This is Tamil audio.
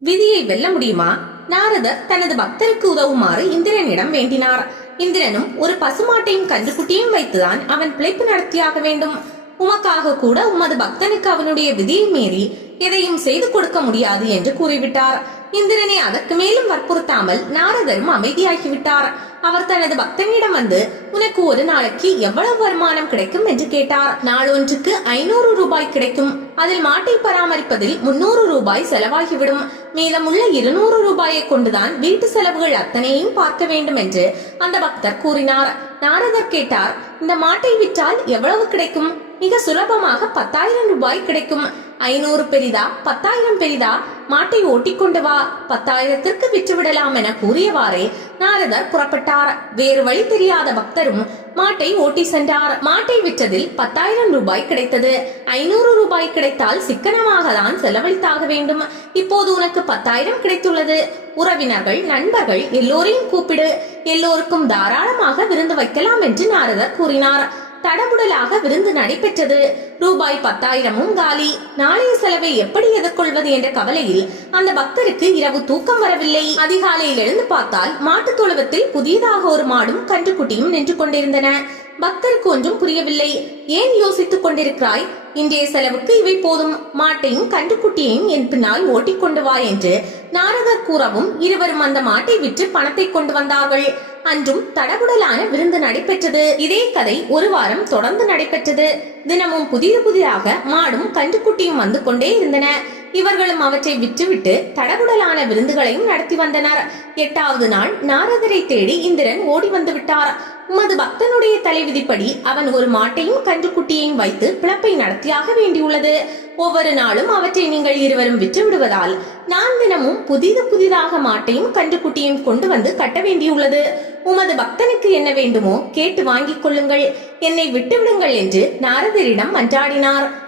விதியை வெல்ல முடியுமா? நாரதர் தனது பக்தருக்கு உதவுமாறு இந்திரனிடம் வேண்டினார். இந்திரனும் ஒரு பசுமாட்டையும் கன்றுக்குட்டியும் வைத்துதான் அவன் பிழைப்பு நடத்தியாக வேண்டும். உமக்காக கூட உமது பக்தனுக்கு அவனுடைய விதியை மீறி எதையும் செய்து கொடுக்க முடியாது என்று கூறிவிட்டார். இந்திரனை அதற்கு மேலும் வற்புறுத்தாமல் நாரதரும் அமைதியாகிவிட்டார். அவர் தனது பக்தனிடம் வந்து உனக்கு ஒரு நாளைக்கு எவ்வளவு வருமானம் கிடைக்கும்? என்று கேட்டார். நாளொன்றுக்கு ஐநூறு ரூபாய் கிடைக்கும். அதில் மாட்டை பராமரிப்பதில் முன்னூறு ரூபாய் செலவாகிவிடும். மீதமுள்ள இருநூறு ரூபாயை கொண்டுதான் வீட்டு செலவுகள் அத்தனையும் பார்க்க வேண்டும் என்று அந்த பக்தர் கூறினார். நாரதர் கேட்டார் இந்த மாட்டை விற்றால் எவ்வளவு கிடைக்கும்? மிக சுலபமாக பத்தாயிரம் ரூபாய் கிடைக்கும். ஐநூறு பெரிதா? பத்தாயிரம் பெரிதா? மாட்டை ஓட்டிக்கொண்டு வா பத்தாயிரத்திற்கு விற்றுவிடலாம் என கூறியவாறே நாரதர் புறப்பட்டார். வேறு வழி தெரியாத பக்தரும் மாட்டை ஓட்டி சென்றார். மாட்டை விற்றதில் பத்தாயிரம் ரூபாய் கிடைத்தது. ஐநூறு ரூபாய் கிடைத்தால் சிக்கனமாக தான் செலவழித்தாக வேண்டும். இப்போது உனக்கு பத்தாயிரம் கிடைத்துள்ளது. உறவினர்கள் நண்பர்கள் எல்லோரையும் கூப்பிடு. எல்லோருக்கும் தாராளமாக விருந்து வைக்கலாம் என்று நாரதர் கூறினார். தடபுடலாக விருந்து நடைபெற்றது. ரூபாய் பத்தாயிரமும் காலி. நாளைய செலவை எப்படி எதிர்கொள்வது என்ற கவலையில் அந்த பக்தருக்கு இரவு தூக்கம் வரவில்லை. அதிகாலையில் எழுந்து பார்த்தால் மாட்டுத் தொழுவத்தில் புதியதாக ஒரு மாடும் கன்றுக்குட்டியும் நின்று கொண்டிருந்தன. பக்தருக்கு ஒன்றும் புரியவில்லை. ஏன் யோசித்துக் கொண்டிருக்கிறாய்? இன்றைய செலவுக்கு இவை போதும். மாட்டையும் கன்றுக்குட்டியையும் என் பின்னால் ஓட்டிக்கொண்டு வா என்று நாரதர் கூறவும் இருவரும் அந்த மாட்டை விற்று பணத்தை கொண்டு வந்தார்கள். அன்றும் தடபுடலான விருந்து நடைபெற்றது. இதே கதை ஒரு வாரம் தொடர்ந்து நடைபெற்றது. தினமும் புதிது புதிதாக மாடும் கன்றுக்குட்டியும் வந்து கொண்டே இருந்தன. இவர்களும் அவற்றை விற்றுவிட்டு தடபுடலான விருந்துகளையும் நடத்தி வந்தனர். எட்டாவது நாள் நாரதரை தேடி இந்திரன் ஓடி வந்து விட்டார். உமது பக்தனுடைய தலைவிதிப்படி அவன் ஒரு மாட்டையும் கன்றுக்குட்டியையும் வைத்து பிளப்பை நடத்தியாக வேண்டியுள்ளது. ஒவ்வொரு நாளும் அவற்றை நீங்கள் இருவரும் விற்று விடுவதால் நான் தினமும் புதிது புதிதாக மாட்டையும் கன்றுக்குட்டியையும் கொண்டு வந்து கட்ட வேண்டியுள்ளது. உமது பக்தனுக்கு என்ன வேண்டுமோ கேட்டு வாங்கிக் கொள்ளுங்கள். என்னை விட்டுவிடுங்கள் என்று நாரதரிடம் மன்றாடினார்.